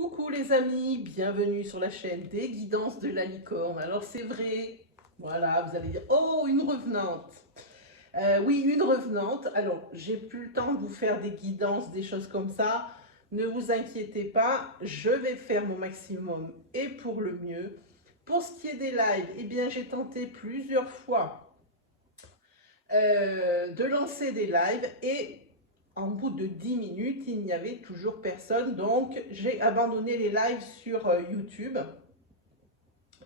Coucou les amis, bienvenue sur la chaîne des guidances de la licorne. Alors c'est vrai, voilà, vous allez dire, oh une revenante. Oui, une revenante. Alors j'ai plus le temps de vous faire des guidances, des choses comme ça. Ne vous inquiétez pas, je vais faire mon maximum et pour le mieux. Pour ce qui est des lives, eh bien j'ai tenté plusieurs fois de lancer des lives et en bout de 10 minutes, il n'y avait toujours personne. Donc, j'ai abandonné les lives sur YouTube.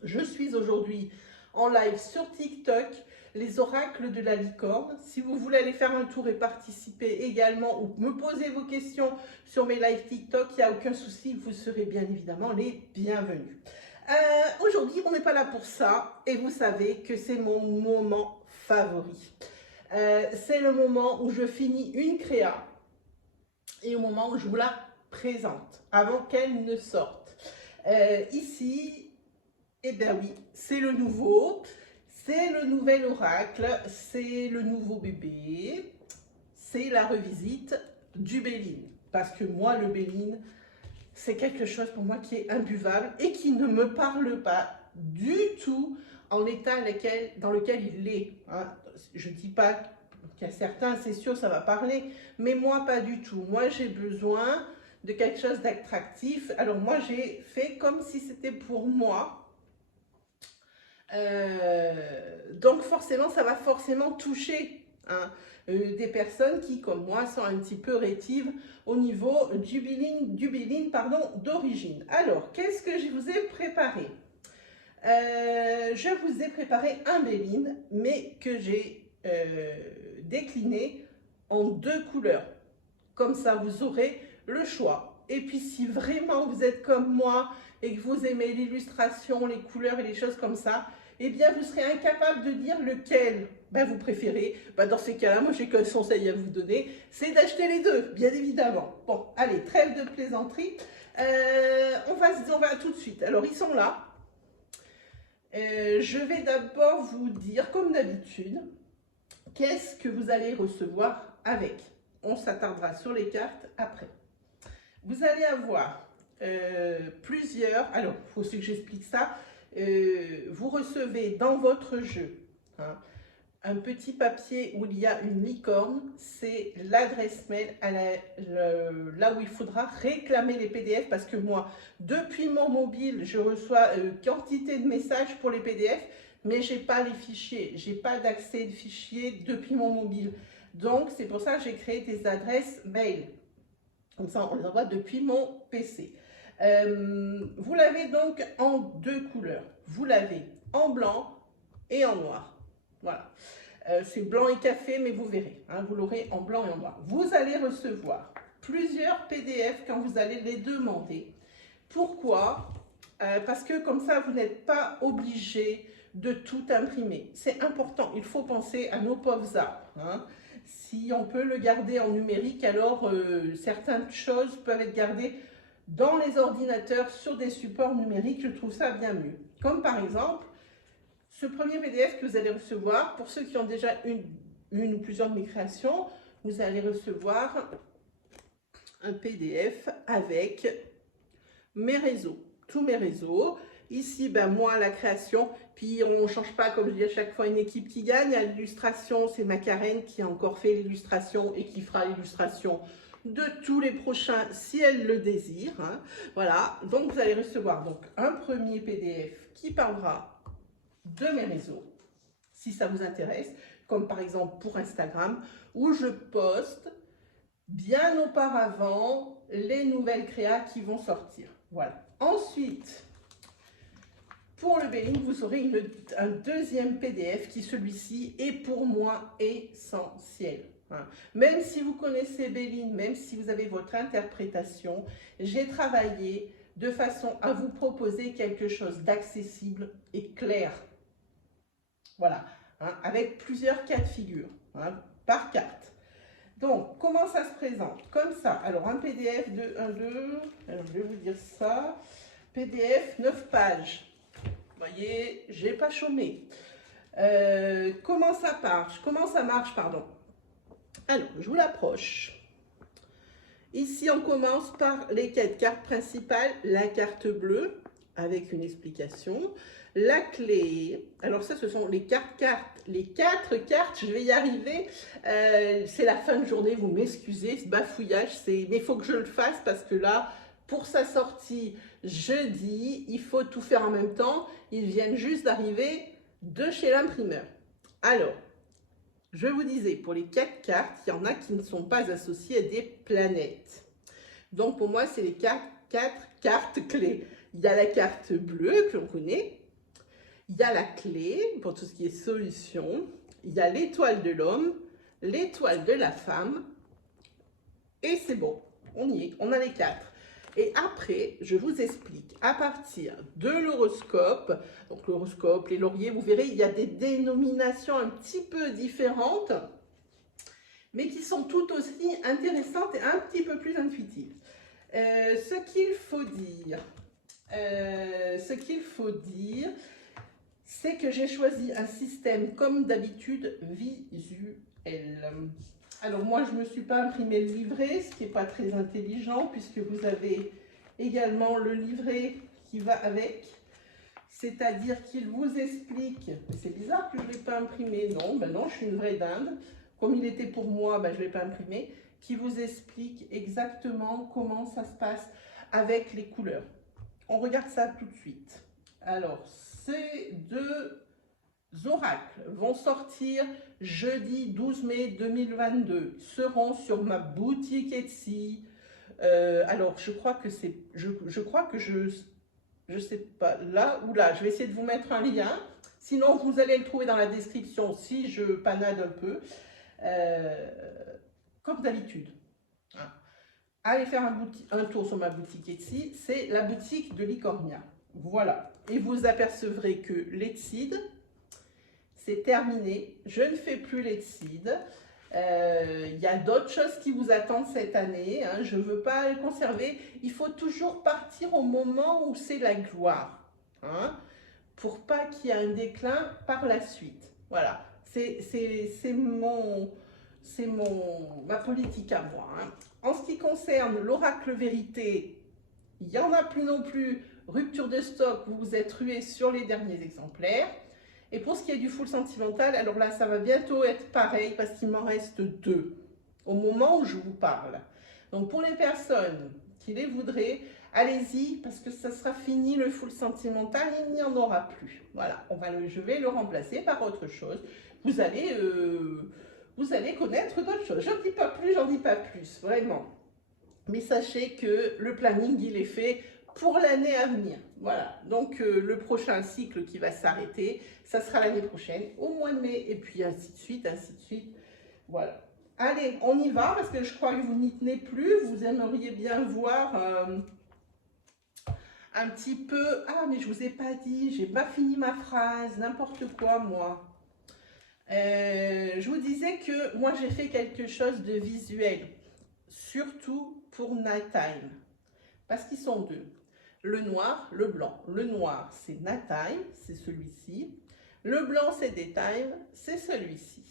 Je suis aujourd'hui en live sur TikTok, les oracles de la licorne. Si vous voulez aller faire un tour et participer également ou me poser vos questions sur mes lives TikTok, il n'y a aucun souci, vous serez bien évidemment les bienvenus. Aujourd'hui, on n'est pas là pour ça et vous savez que c'est mon moment favori. C'est le moment où je finis une créa et au moment où je vous la présente, avant qu'elle ne sorte. Ici, eh bien oui, c'est le nouveau, c'est le nouvel oracle, c'est le nouveau bébé, c'est la revisite du Béline. Parce que moi, le Béline, c'est quelque chose pour moi qui est imbuvable et qui ne me parle pas du tout en l'état dans lequel il est. Hein. Je ne dis pas qu'il y a certains, c'est sûr, ça va parler, mais moi, pas du tout. Moi, j'ai besoin de quelque chose d'attractif. Alors moi, j'ai fait comme si c'était pour moi. Donc forcément, ça va forcément toucher hein, des personnes qui, comme moi, sont un petit peu rétives au niveau du billing d'origine. Alors, qu'est-ce que je vous ai préparé? Je vous ai préparé un Béline, mais que j'ai décliné en 2 couleurs. Comme ça, vous aurez le choix. Et puis, si vraiment vous êtes comme moi et que vous aimez l'illustration, les couleurs et les choses comme ça, eh bien, vous serez incapable de dire lequel vous préférez. Dans ces cas-là, moi, j'ai qu'un conseil à vous donner, c'est d'acheter les deux, bien évidemment. Bon, allez, trêve de plaisanterie. On va tout de suite. Alors, ils sont là. Je vais d'abord vous dire, comme d'habitude, qu'est-ce que vous allez recevoir avec. On s'attardera sur les cartes après. Vous allez avoir plusieurs... Alors, il faut aussi que j'explique ça. Vous recevez dans votre jeu hein, un petit papier où il y a une licorne. C'est l'adresse mail là où il faudra réclamer les PDF parce que moi, depuis mon mobile, je reçois quantité de messages pour les PDF, mais je n'ai pas les fichiers. Je n'ai pas d'accès de fichiers depuis mon mobile. Donc, c'est pour ça que j'ai créé des adresses mail. Comme ça, on les envoie depuis mon PC. Vous l'avez donc en 2 couleurs. Vous l'avez en blanc et en noir. Voilà. C'est blanc et café, mais vous verrez. Hein, vous l'aurez en blanc et en noir. Vous allez recevoir plusieurs PDF quand vous allez les demander. Pourquoi? Parce que comme ça, vous n'êtes pas obligé de tout imprimer. C'est important. Il faut penser à nos pauvres arbres. Hein. Si on peut le garder en numérique, alors certaines choses peuvent être gardées dans les ordinateurs sur des supports numériques. Je trouve ça bien mieux. Comme par exemple, ce premier PDF que vous allez recevoir, pour ceux qui ont déjà une ou plusieurs de mes créations, vous allez recevoir un PDF avec mes réseaux, tous mes réseaux. Ici, moi, la création, puis on ne change pas, comme je dis à chaque fois, une équipe qui gagne. À l'illustration, c'est ma Karen qui a encore fait l'illustration et qui fera l'illustration de tous les prochains si elle le désire. Hein. Voilà, donc vous allez recevoir donc, un premier PDF qui parlera de mes réseaux, si ça vous intéresse, comme par exemple pour Instagram, où je poste bien auparavant les nouvelles créas qui vont sortir. Voilà. Ensuite, pour le Béline, vous aurez un deuxième PDF qui, celui-ci, est pour moi essentiel. Hein. Même si vous connaissez Béline, même si vous avez votre interprétation, j'ai travaillé de façon à vous proposer quelque chose d'accessible et clair. Voilà, hein, avec plusieurs cas de figure, hein, par carte. Donc, comment ça se présente? Comme ça. Alors, un PDF de 1, 2, alors je vais vous dire ça. PDF 9 pages. Vous voyez, j'ai pas chômé. Comment ça marche, pardon. Alors, je vous l'approche. Ici, on commence par les 4 cartes principales. La carte bleue, avec une explication. La clé. Alors ça, ce sont les 4 cartes. Les 4 cartes, je vais y arriver. C'est la fin de journée, vous m'excusez, ce bafouillage. Mais il faut que je le fasse parce que là, pour sa sortie jeudi, il faut tout faire en même temps. Ils viennent juste d'arriver de chez l'imprimeur. Alors, je vous disais, pour les 4 cartes, il y en a qui ne sont pas associées à des planètes. Donc, pour moi, c'est les 4 cartes clés. Il y a la carte bleue que l'on connaît. Il y a la clé pour tout ce qui est solution. Il y a l'étoile de l'homme, l'étoile de la femme. Et c'est bon, on y est, on a les 4. Et après, je vous explique à partir de l'horoscope, donc l'horoscope, les lauriers, vous verrez, il y a des dénominations un petit peu différentes, mais qui sont tout aussi intéressantes et un petit peu plus intuitives. Ce qu'il faut dire, c'est que j'ai choisi un système, comme d'habitude, visuel. Alors moi, je ne me suis pas imprimé le livret, ce qui n'est pas très intelligent, puisque vous avez également le livret qui va avec. C'est-à-dire qu'il vous explique, c'est bizarre que je ne l'ai pas imprimé, non, ben non, je suis une vraie dinde. Comme il était pour moi, ben je ne l'ai pas imprimé, qui vous explique exactement comment ça se passe avec les couleurs. On regarde ça tout de suite. Alors, ces 2 oracles vont sortir jeudi 12 mai 2022, seront sur ma boutique Etsy. Alors, je crois que je sais pas, là ou là, je vais essayer de vous mettre un lien. Sinon, vous allez le trouver dans la description si je panade un peu. Comme d'habitude. Allez faire un tour sur ma boutique Etsy. C'est la boutique de Licornia. Voilà. Et vous apercevrez que l'Etsy, c'est terminé. Je ne fais plus l'Etsy. Il y a d'autres choses qui vous attendent cette année. Hein. Je ne veux pas le conserver. Il faut toujours partir au moment où c'est la gloire. Hein, pour pas qu'il y ait un déclin par la suite. Voilà. C'est ma politique à moi. Hein. En ce qui concerne l'oracle vérité, il n'y en a plus non plus. Rupture de stock, vous vous êtes rué sur les derniers exemplaires. Et pour ce qui est du full sentimental, alors là, ça va bientôt être pareil parce qu'il m'en reste 2 au moment où je vous parle. Donc, pour les personnes qui les voudraient, allez-y parce que ça sera fini le full sentimental, il n'y en aura plus. Voilà, je vais le remplacer par autre chose. Vous allez connaître d'autres choses. J'en dis pas plus, vraiment. Mais sachez que le planning, il est fait pour l'année à venir. Voilà, donc le prochain cycle qui va s'arrêter, ça sera l'année prochaine, au mois de mai, et puis ainsi de suite, ainsi de suite. Voilà. Allez, on y va, parce que je crois que vous n'y tenez plus. Vous aimeriez bien voir un petit peu... Ah, mais je vous ai pas dit, j'ai pas fini ma phrase, n'importe quoi, moi. Je vous disais que moi, j'ai fait quelque chose de visuel, surtout pour Nighttime, parce qu'ils sont 2. Le noir, le blanc. Le noir, c'est Nighttime, c'est celui-ci. Le blanc, c'est Daytime, c'est celui-ci.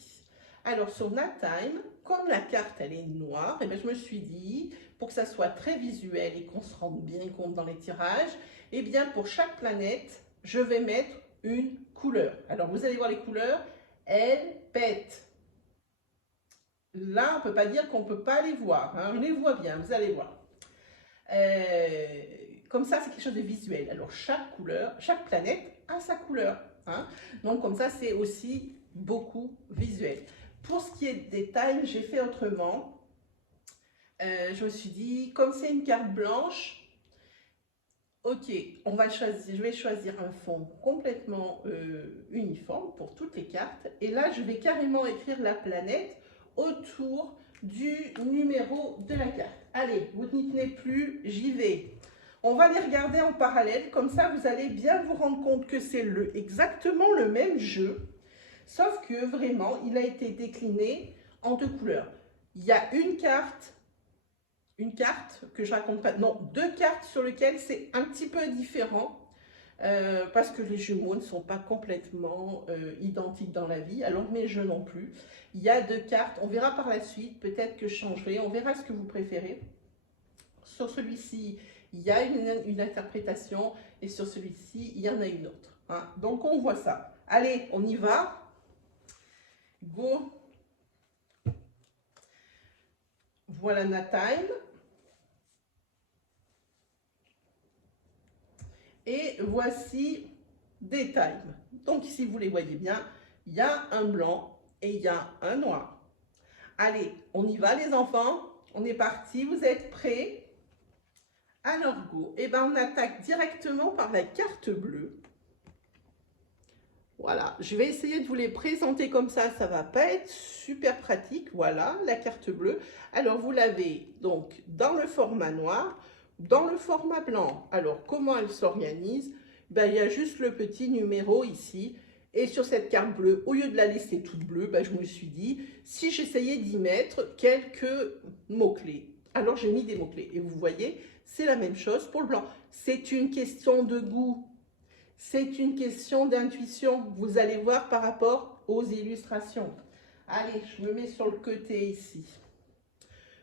Alors, sur Nighttime, comme la carte, elle est noire, et bien, je me suis dit, pour que ça soit très visuel et qu'on se rende bien compte dans les tirages, et bien, pour chaque planète, je vais mettre une couleur. Alors, vous allez voir les couleurs, elles pètent. Là, on ne peut pas dire qu'on ne peut pas les voir. Hein. On les voit bien, vous allez voir. Comme ça, c'est quelque chose de visuel. Alors, chaque planète a sa couleur. Hein. Donc, comme ça, c'est aussi beaucoup visuel. Pour ce qui est des détails, j'ai fait autrement. Je me suis dit, comme c'est une carte blanche, ok, je vais choisir un fond complètement uniforme pour toutes les cartes. Et là, je vais carrément écrire la planète autour du numéro de la carte. Allez, vous n'y tenez plus, j'y vais. On va les regarder en parallèle, comme ça vous allez bien vous rendre compte que c'est exactement le même jeu, sauf que vraiment, il a été décliné en 2 couleurs. Il y a une carte que je raconte pas, non, 2 cartes sur lesquelles c'est un petit peu différent, parce que les jumeaux ne sont pas complètement identiques dans la vie, alors mes jeux non plus. Il y a 2 cartes, on verra par la suite, peut-être que je changerai, on verra ce que vous préférez. Sur celui-ci, il y a une interprétation et sur celui-ci, il y en a une autre. Hein. Donc, on voit ça. Allez, on y va. Go. Voilà Natime. Et voici Daytime. Donc, ici, vous les voyez bien, il y a un blanc et il y a un noir. Allez, on y va les enfants. On est parti. Vous êtes prêts? Alors, go. Et bien, on attaque directement par la carte bleue. Voilà, je vais essayer de vous les présenter comme ça ne va pas être super pratique. Voilà, la carte bleue. Alors, vous l'avez donc dans le format noir, dans le format blanc. Alors, comment elle s'organise? Ben, il y a juste le petit numéro ici. Et sur cette carte bleue, au lieu de la laisser toute bleue, ben, je me suis dit, si j'essayais d'y mettre quelques mots-clés. Alors, j'ai mis des mots-clés. Et vous voyez, c'est la même chose pour le blanc. C'est une question de goût. C'est une question d'intuition. Vous allez voir par rapport aux illustrations. Allez, je me mets sur le côté ici.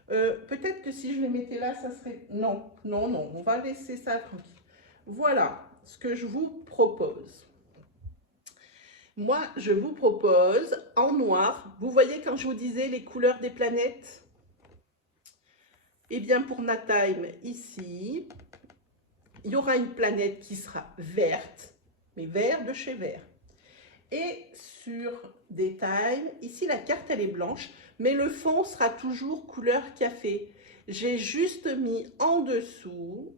Peut-être que si je les mettais là, ça serait... Non, non, non, on va laisser ça tranquille. Voilà ce que je vous propose. Moi, je vous propose en noir. Vous voyez quand je vous disais les couleurs des planètes? Eh bien, pour Natime, ici, il y aura une planète qui sera verte, mais vert de chez vert. Et sur Daytime, ici la carte elle est blanche, mais le fond sera toujours couleur café. J'ai juste mis en dessous,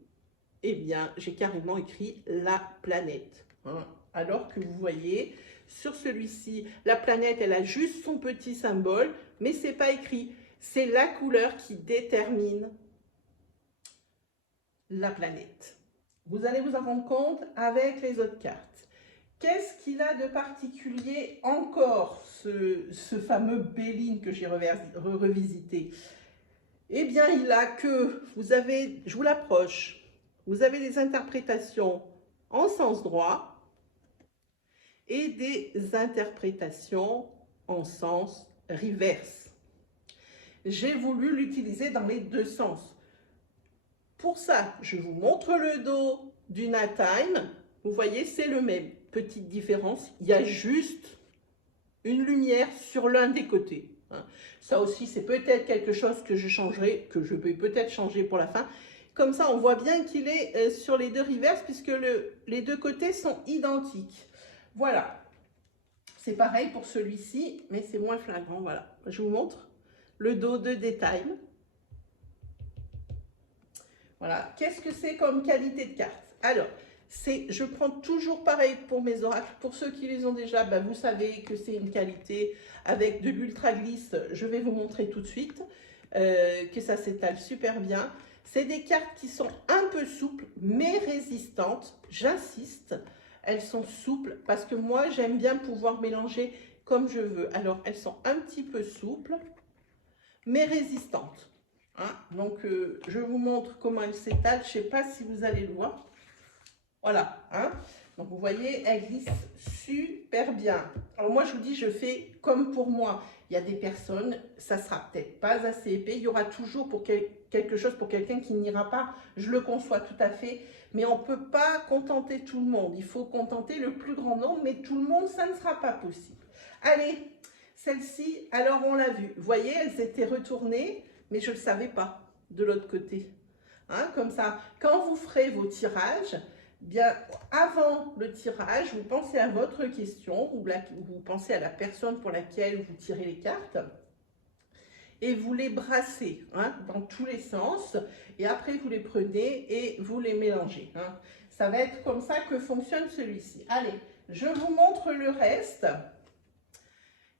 eh bien j'ai carrément écrit la planète. Hein. Alors que vous voyez, sur celui-ci, la planète elle a juste son petit symbole, mais c'est pas écrit. C'est la couleur qui détermine la planète. Vous allez vous en rendre compte avec les autres cartes. Qu'est-ce qu'il a de particulier encore, ce fameux Béline que j'ai revisité? Eh bien, il a que, vous avez, je vous l'approche, vous avez des interprétations en sens droit et des interprétations en sens reverse. J'ai voulu l'utiliser dans les deux sens. Pour ça, je vous montre le dos du Natime. Vous voyez, c'est le même. Petite différence, il y a juste une lumière sur l'un des côtés. Ça aussi, c'est peut-être quelque chose que je changerai, que je vais peut-être changer pour la fin. Comme ça, on voit bien qu'il est sur les deux reverses, puisque les deux côtés sont identiques. Voilà. C'est pareil pour celui-ci, mais c'est moins flagrant. Voilà. Je vous montre le dos de Daytime. Voilà. Qu'est-ce que c'est comme qualité de carte? Alors, je prends toujours pareil pour mes oracles. Pour ceux qui les ont déjà, ben vous savez que c'est une qualité avec de l'ultra glisse. Je vais vous montrer tout de suite que ça s'étale super bien. C'est des cartes qui sont un peu souples, mais résistantes. J'insiste, elles sont souples parce que moi, j'aime bien pouvoir mélanger comme je veux. Alors, elles sont un petit peu souples, mais résistantes. Hein? Donc, je vous montre comment elles s'étalent. Je ne sais pas si vous allez le voir. Voilà. Hein? Donc, vous voyez, elles glissent super bien. Alors, moi, je vous dis, je fais comme pour moi. Il y a des personnes, ça ne sera peut-être pas assez épais. Il y aura toujours pour quelque chose pour quelqu'un qui n'ira pas. Je le conçois tout à fait. Mais on ne peut pas contenter tout le monde. Il faut contenter le plus grand nombre. Mais tout le monde, ça ne sera pas possible. Allez, celle-ci, alors on l'a vue. Vous voyez, elles étaient retournées. Mais je ne le savais pas de l'autre côté. Hein, comme ça, quand vous ferez vos tirages, bien avant le tirage, vous pensez à votre question, ou vous pensez à la personne pour laquelle vous tirez les cartes, et vous les brassez hein, dans tous les sens, et après vous les prenez et vous les mélangez. Hein. Ça va être comme ça que fonctionne celui-ci. Allez, je vous montre le reste.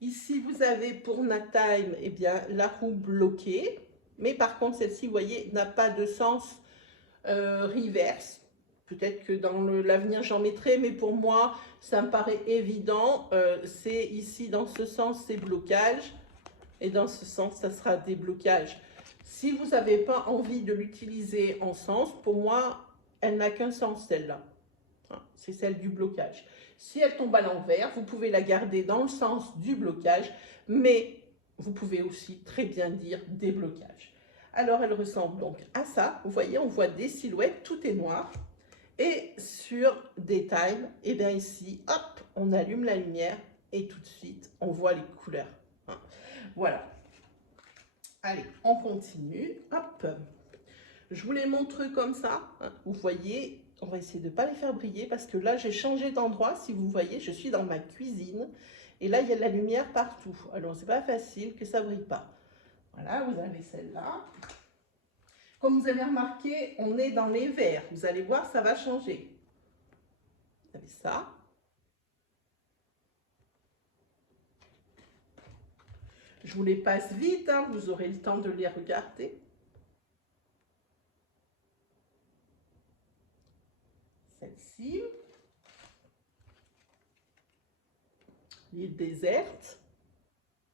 Ici, vous avez pour Natime, eh bien, la roue bloquée. Mais par contre, celle-ci, vous voyez, n'a pas de sens reverse. Peut-être que dans l'avenir, j'en mettrai. Mais pour moi, ça me paraît évident. C'est ici, dans ce sens, c'est blocage. Et dans ce sens, ça sera déblocage. Si vous n'avez pas envie de l'utiliser en sens, pour moi, elle n'a qu'un sens, celle-là. C'est celle du blocage. Si elle tombe à l'envers, vous pouvez la garder dans le sens du blocage, mais vous pouvez aussi très bien dire déblocage. Alors, elle ressemble donc à ça. Vous voyez, on voit des silhouettes, tout est noir. Et sur Daytime, et bien ici, hop, on allume la lumière et tout de suite, on voit les couleurs. Hein. Voilà. Allez, on continue. Hop. Je vous les montre comme ça. Hein. Vous voyez, on va essayer de ne pas les faire briller parce que là, j'ai changé d'endroit. Si vous voyez, je suis dans ma cuisine. Et là, il y a de la lumière partout. Alors, c'est pas facile que ça ne brille pas. Voilà, vous avez celle-là. Comme vous avez remarqué, on est dans les verts. Vous allez voir, ça va changer. Vous avez ça. Je vous les passe vite, hein, vous aurez le temps de les regarder. Celle-ci. L'île déserte.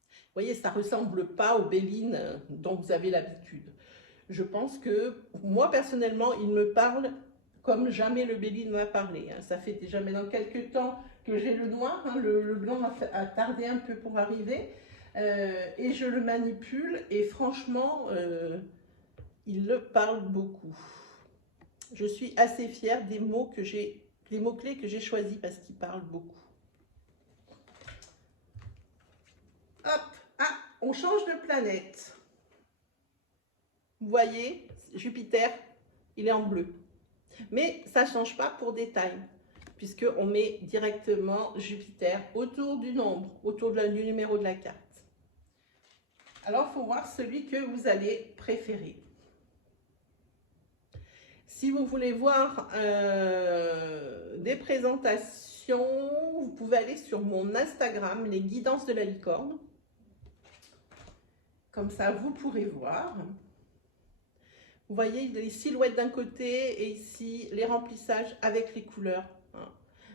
Vous voyez, ça ne ressemble pas aux bélines dont vous avez l'habitude. Je pense que, moi personnellement, il me parle comme jamais le Béline m'a parlé. Hein. Ça fait déjà maintenant quelques temps que j'ai le noir, hein. Le blanc a tardé un peu pour arriver. Et je le manipule et franchement, il le parle beaucoup. Je suis assez fière des mots que les mots-clés que j'ai choisis parce qu'il parle beaucoup. Hop, ah, on change de planète. Vous voyez, Jupiter, il est en bleu. Mais ça ne change pas pour Daytime, puisqu'on met directement Jupiter autour du nombre, autour du numéro de la carte. Alors, il faut voir celui que vous allez préférer. Si vous voulez voir des présentations, vous pouvez aller sur mon Instagram, les guidances de la licorne. Comme ça, vous pourrez voir. Vous voyez les silhouettes d'un côté et ici les remplissages avec les couleurs. Hein.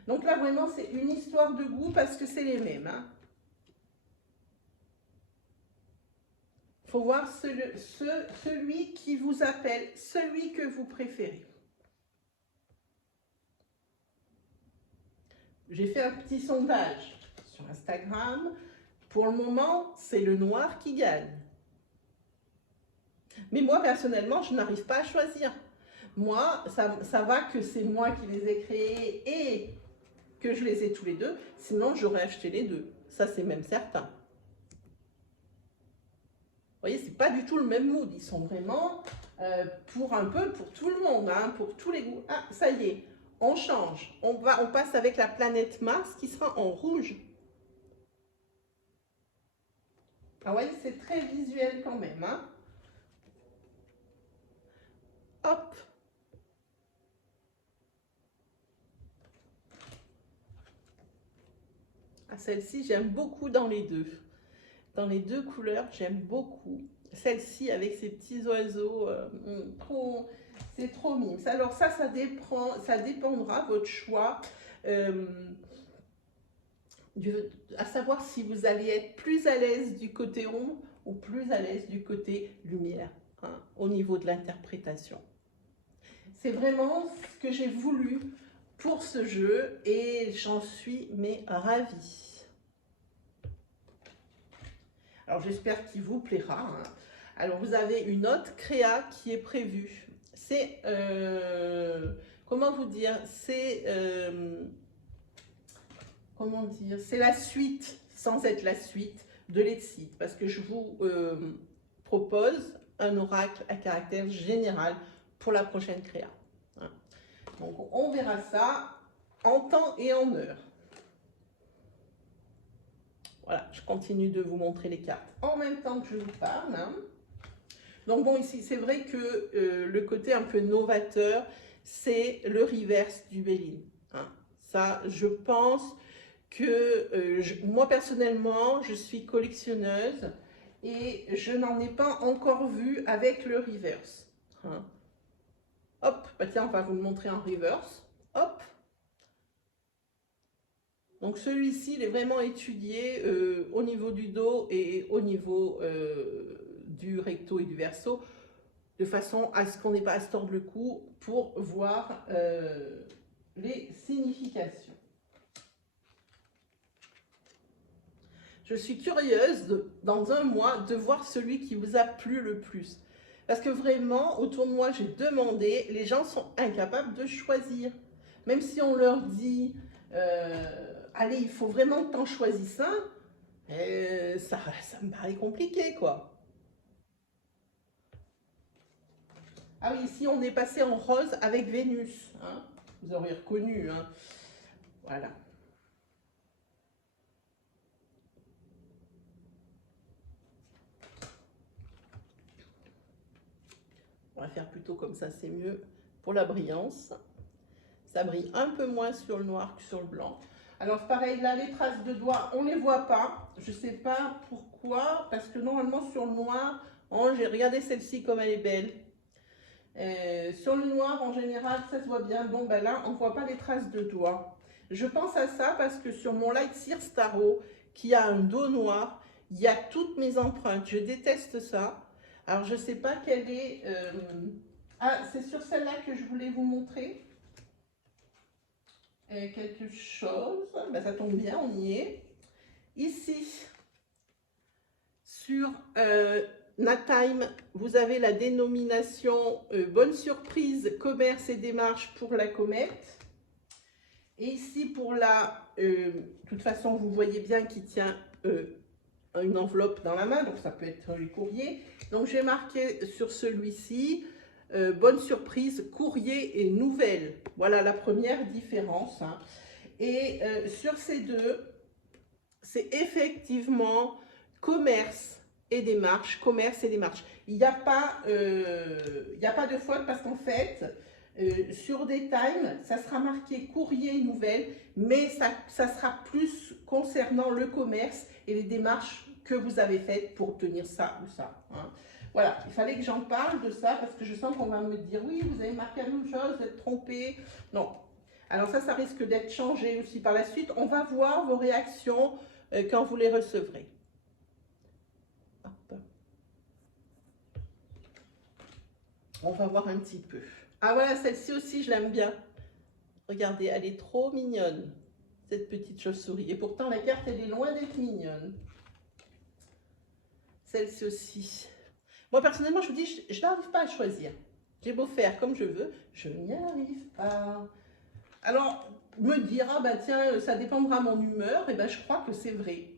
Donc là, vraiment, c'est une histoire de goût parce que c'est les mêmes. Hein. Faut voir celui qui vous appelle, celui que vous préférez. J'ai fait un petit sondage sur Instagram. Pour le moment, c'est le noir qui gagne. Mais moi, personnellement, je n'arrive pas à choisir. Moi, ça va que c'est moi qui les ai créés et que je les ai tous les deux. Sinon, j'aurais acheté les deux. Ça, c'est même certain. Vous voyez, c'est pas du tout le même mood. Ils sont vraiment pour tout le monde, hein, pour tous les goûts. Ah, ça y est, on change. On passe avec la planète Mars qui sera en rouge. Ah, vous voyez, c'est très visuel quand même. Hein. Hop. Ah, celle-ci, j'aime beaucoup dans les deux. Dans les deux couleurs, j'aime beaucoup. Celle-ci avec ces petits oiseaux, c'est trop mignon. Alors ça dépendra votre choix, à savoir si vous allez être plus à l'aise du côté ombre ou plus à l'aise du côté lumière, hein, au niveau de l'interprétation. C'est vraiment ce que j'ai voulu pour ce jeu et j'en suis ravie. Alors, j'espère qu'il vous plaira. Hein. Alors, vous avez une autre créa qui est prévue. C'est, comment vous dire, c'est, comment dire, c'est la suite, sans être la suite de l'Etsy. Parce que je vous propose un oracle à caractère général pour la prochaine créa. Hein. Donc, on verra ça en temps et en heure. Voilà, je continue de vous montrer les cartes en même temps que je vous parle. Hein. Donc bon, ici, c'est vrai que le côté un peu novateur, c'est le reverse du Béline. Hein. Ça, je pense que moi, personnellement, je suis collectionneuse et je n'en ai pas encore vu avec le reverse. Hein. Hop, bah tiens, on va vous le montrer en reverse. Hop. Donc celui-ci, il est vraiment étudié au niveau du dos et au niveau du recto et du verso, de façon à ce qu'on n'ait pas à se tordre le cou pour voir les significations. Je suis curieuse, dans un mois, de voir celui qui vous a plu le plus. Parce que vraiment, autour de moi, j'ai demandé, les gens sont incapables de choisir. Même si on leur dit, allez, il faut vraiment que tu en choisisses un, ça me paraît compliqué, quoi. Ah oui, ici, on est passé en rose avec Vénus. Hein. Vous aurez reconnu. Hein. Voilà. On va faire plutôt comme ça, c'est mieux pour la brillance. Ça brille un peu moins sur le noir que sur le blanc. Alors pareil, là, les traces de doigts, on ne les voit pas. Je ne sais pas pourquoi, parce que normalement sur le noir, j'ai regardé celle-ci comme elle est belle. Sur le noir, en général, ça se voit bien. Bon, ben là, on ne voit pas les traces de doigts. Je pense à ça parce que sur mon Light Sears Tarot, qui a un dos noir, il y a toutes mes empreintes. Je déteste ça. Alors, je ne sais pas quelle est... Ah, c'est sur celle-là que je voulais vous montrer. Quelque chose. Ben, ça tombe bien, on y est. Ici, sur Natime, vous avez la dénomination Bonne Surprise, Commerce et Démarche pour la comète. Et ici, pour la... de toute façon, vous voyez bien qu'il tient une enveloppe dans la main, donc ça peut être les courriers. Donc, j'ai marqué sur celui-ci, Bonne Surprise, courrier et nouvelles. Voilà la première différence. Hein. Et sur ces deux, c'est effectivement commerce et démarche, commerce et démarche. Il n'y a pas de faute parce qu'en fait, sur des times, ça sera marqué courrier et nouvelles, mais ça sera plus concernant le commerce et les démarches que vous avez faites pour obtenir ça ou ça. Hein. Voilà, il fallait que j'en parle de ça parce que je sens qu'on va me dire oui, vous avez marqué la même chose, vous êtes trompé. Non. Alors ça risque d'être changé aussi par la suite. On va voir vos réactions quand vous les recevrez. Hop. On va voir un petit peu. Ah voilà, celle-ci aussi, je l'aime bien. Regardez, elle est trop mignonne, cette petite chauve-souris. Et pourtant, la carte, elle est loin d'être mignonne. Celle-ci aussi. Moi, personnellement, je vous dis, je n'arrive pas à choisir. J'ai beau faire comme je veux, je n'y arrive pas. Alors, me dire, ah bah tiens, ça dépendra de mon humeur, et ben je crois que c'est vrai.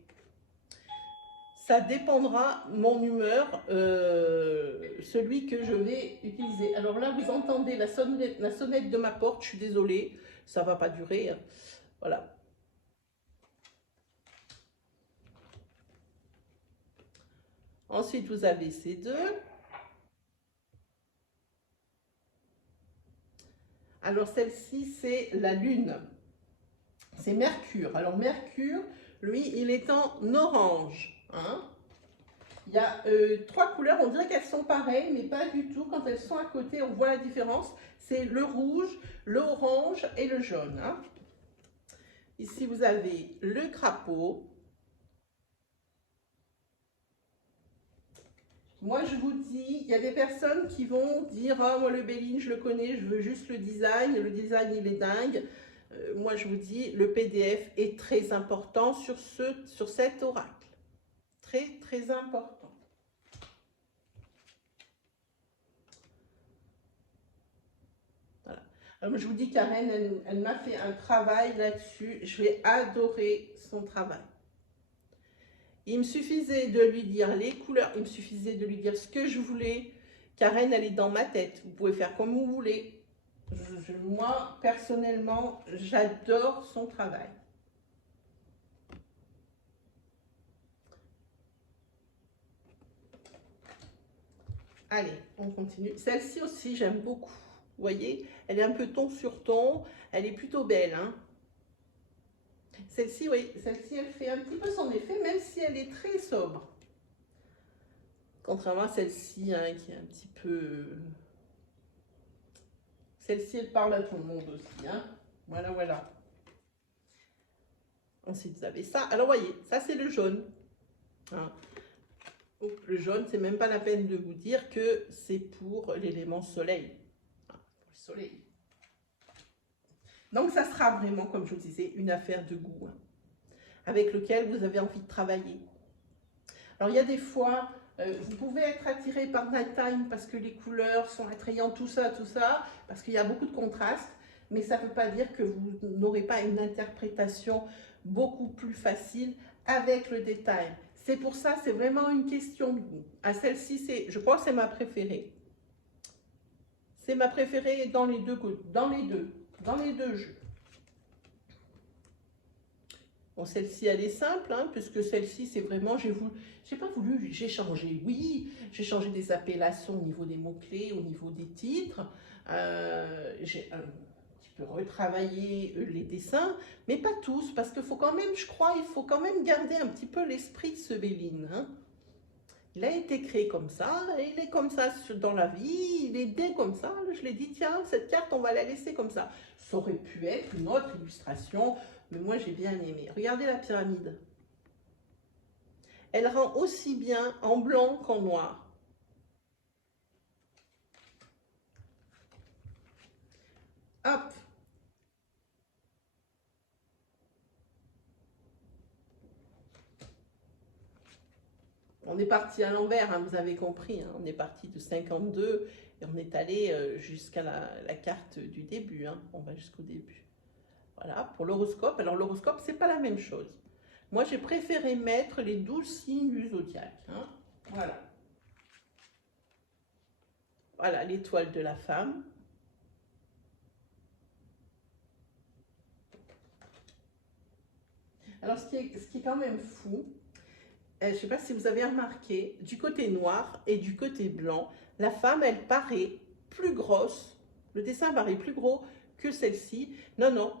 Ça dépendra mon humeur, celui que je vais utiliser. Alors là, vous entendez la sonnette de ma porte, je suis désolée, ça ne va pas durer. Hein. Voilà. Ensuite, vous avez ces deux. Alors celle-ci, c'est la Lune. C'est Mercure. Alors Mercure, lui, il est en orange. Hein. Il y a 3 couleurs, on dirait qu'elles sont pareilles, mais pas du tout. Quand elles sont à côté, on voit la différence. C'est le rouge, l'orange et le jaune. Hein. Ici, vous avez le crapaud. Moi, je vous dis, il y a des personnes qui vont dire « Ah, moi, le Béline, je le connais, je veux juste le design, il est dingue. » Moi, je vous dis, le PDF est très important sur cet oracle. Très, très important. Voilà. Alors, je vous dis, Karen, elle m'a fait un travail là-dessus. Je vais adorer son travail. Il me suffisait de lui dire les couleurs, il me suffisait de lui dire ce que je voulais. Karen, elle est dans ma tête. Vous pouvez faire comme vous voulez. Moi, personnellement, j'adore son travail. Allez, on continue. Celle-ci aussi, j'aime beaucoup. Vous voyez, elle est un peu ton sur ton. Elle est plutôt belle. Hein. Celle-ci, oui, celle-ci, elle fait un petit peu son effet, même si elle est très sobre. Contrairement à celle-ci, hein, qui est un petit peu... Celle-ci, elle parle à tout le monde aussi. Hein. Voilà, voilà. Ensuite, vous avez ça. Alors, voyez, ça, c'est le jaune. Hein. Donc, le jaune, c'est même pas la peine de vous dire que c'est pour l'élément soleil. Hein, pour le soleil. Donc, ça sera vraiment, comme je vous disais, une affaire de goût, hein, avec lequel vous avez envie de travailler. Alors, il y a des fois, Vous pouvez être attiré par Nighttime parce que les couleurs sont attrayantes, tout ça, parce qu'il y a beaucoup de contraste, mais ça ne veut pas dire que vous n'aurez pas une interprétation beaucoup plus facile avec le détail. C'est pour ça, c'est vraiment une question de goût. À celle-ci, je crois que c'est ma préférée. C'est ma préférée dans les deux jeux. Bon, celle-ci, elle est simple, hein, puisque celle-ci, c'est vraiment, j'ai pas voulu, j'ai changé, oui, j'ai changé des appellations au niveau des mots-clés, au niveau des titres, j'ai un petit peu retravaillé les dessins, mais pas tous, parce qu'il faut quand même, je crois, il faut quand même garder un petit peu l'esprit de ce Béline, hein. Il a été créé comme ça, et il est comme ça dans la vie, il est bien comme ça. Je l'ai dit, tiens, cette carte, on va la laisser comme ça. Ça aurait pu être une autre illustration, mais moi j'ai bien aimé. Regardez la pyramide. Elle rend aussi bien en blanc qu'en noir. Hop. On est parti à l'envers, hein, vous avez compris, hein, on est parti de 52 et on est allé jusqu'à la carte du début, hein, on va jusqu'au début. Voilà, pour l'horoscope. Alors l'horoscope, c'est pas la même chose. Moi, j'ai préféré mettre les 12 signes du zodiaque, hein. Voilà. Voilà, l'étoile de la femme. Alors, ce qui est quand même fou, je ne sais pas si vous avez remarqué, du côté noir et du côté blanc, la femme, elle paraît plus grosse, le dessin paraît plus gros que celle-ci. Non, non,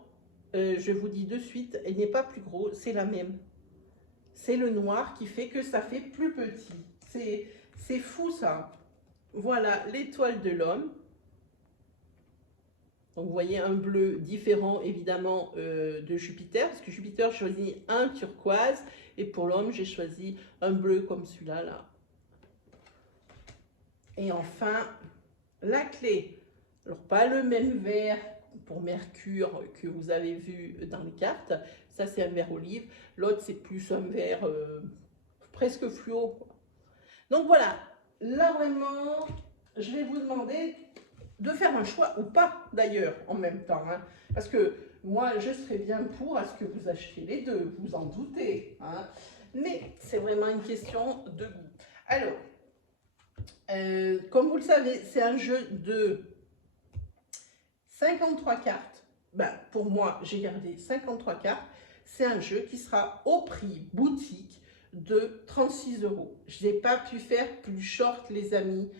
je vous dis de suite, elle n'est pas plus gros, c'est la même. C'est le noir qui fait que ça fait plus petit. C'est fou ça. Voilà l'étoile de l'homme. Donc vous voyez un bleu différent évidemment de Jupiter, parce que Jupiter, j'ai choisi un turquoise, et pour l'homme, j'ai choisi un bleu comme celui-là. Là. Et enfin, la clé. Alors pas le même vert pour Mercure que vous avez vu dans les cartes, ça c'est un vert olive, l'autre c'est plus un vert presque fluo. Donc voilà, là vraiment, je vais vous demander de faire un choix ou pas d'ailleurs en même temps, hein, parce que moi je serais bien pour à ce que vous achetiez les deux, vous en doutez, hein, mais c'est vraiment une question de goût. Alors, comme vous le savez, c'est un jeu de 53 cartes. Ben, pour moi, j'ai gardé 53 cartes. C'est un jeu qui sera au prix boutique de 36 €. Je n'ai pas pu faire plus short, les amis.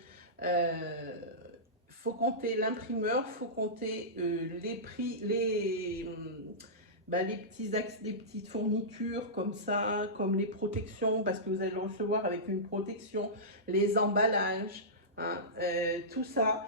Faut compter l'imprimeur, faut compter les prix, les petites fournitures comme ça, comme les protections, parce que vous allez le recevoir avec une protection, les emballages, hein, tout ça.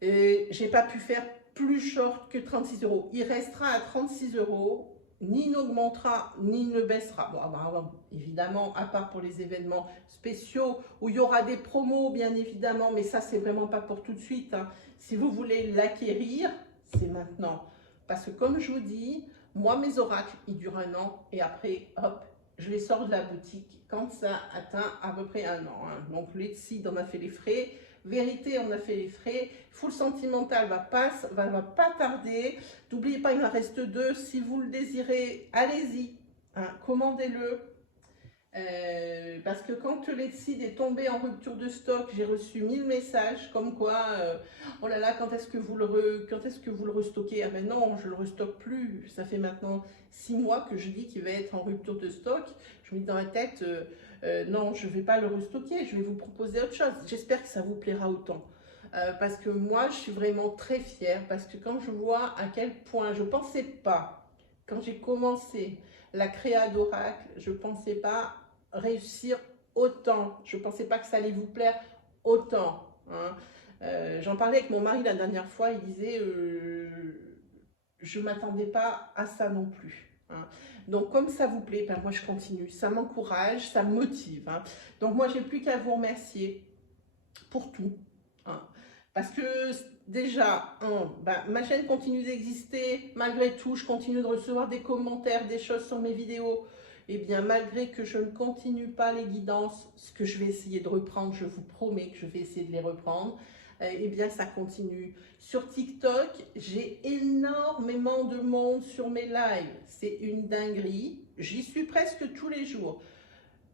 J'ai pas pu faire plus short que 36 €. Il restera à 36 €, ni n'augmentera, ni ne baissera. Bon, évidemment, à part pour les événements spéciaux, où il y aura des promos, bien évidemment, mais ça, c'est vraiment pas pour tout de suite, hein. Si vous voulez l'acquérir, c'est maintenant. Parce que comme je vous dis, moi, mes oracles, ils durent 1 an, et après, hop, je les sors de la boutique quand ça atteint à peu près 1 an, hein. Donc, l'Etsy en a fait les frais. Vérité, on a fait les frais. Full Sentimental va pas tarder. N'oubliez pas, il en reste 2. Si vous le désirez, allez-y, hein, commandez-le. Parce que quand l'Etsy est tombé en rupture de stock, j'ai reçu 1000 messages comme quoi, oh là là, quand est-ce que vous le restockez? Ah ben non, je le restocke plus. Ça fait maintenant 6 mois que je dis qu'il va être en rupture de stock. Je me dis dans la tête, non, je ne vais pas le restocker, je vais vous proposer autre chose. J'espère que ça vous plaira autant. Parce que moi, je suis vraiment très fière, parce que quand je vois à quel point, je ne pensais pas, quand j'ai commencé la créa d'oracle, je ne pensais pas réussir autant. Je ne pensais pas que ça allait vous plaire autant, hein. J'en parlais avec mon mari la dernière fois, il disait, je ne m'attendais pas à ça non plus, hein. Donc, comme ça vous plaît, ben moi je continue. Ça m'encourage, ça me motive, hein. Donc, moi, j'ai plus qu'à vous remercier pour tout, hein. Parce que déjà, ben, ma chaîne continue d'exister. Malgré tout, je continue de recevoir des commentaires, des choses sur mes vidéos. eh bien malgré que je ne continue pas les guidances, ce que je vais essayer de reprendre, je vous promets que je vais essayer de les reprendre, eh bien ça continue. Sur TikTok, j'ai énormément de monde sur mes lives, c'est une dinguerie, j'y suis presque tous les jours.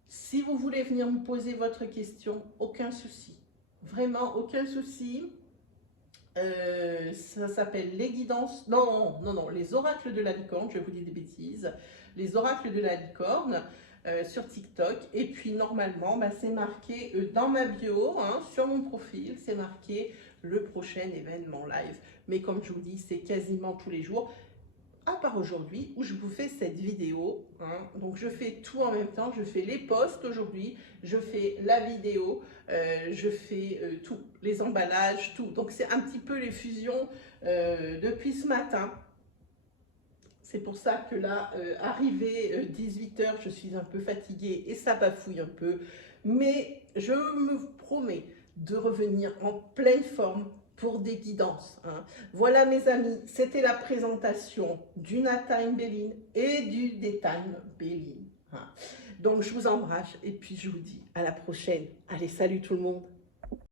Si vous voulez venir me poser votre question, aucun souci, vraiment aucun souci. Ça s'appelle les guidances, non, les oracles de la licorne, je vous dis des bêtises, les oracles de la licorne sur TikTok. Et puis normalement, bah, c'est marqué dans ma bio, hein, sur mon profil, c'est marqué le prochain événement live. Mais comme je vous dis, c'est quasiment tous les jours. À part aujourd'hui où je vous fais cette vidéo, hein. Donc je fais tout en même temps, je fais les posts aujourd'hui, je fais la vidéo, je fais tout, les emballages, tout. Donc c'est un petit peu les fusions depuis ce matin. C'est pour ça que là, arrivé 18 h, je suis un peu fatiguée et ça bafouille un peu. Mais je me promets de revenir en pleine forme pour des guidances. Hein. Voilà mes amis, c'était la présentation du Natime Béline et du Daytime Béline. Hein. Donc je vous embrasse et puis je vous dis à la prochaine. Allez, salut tout le monde.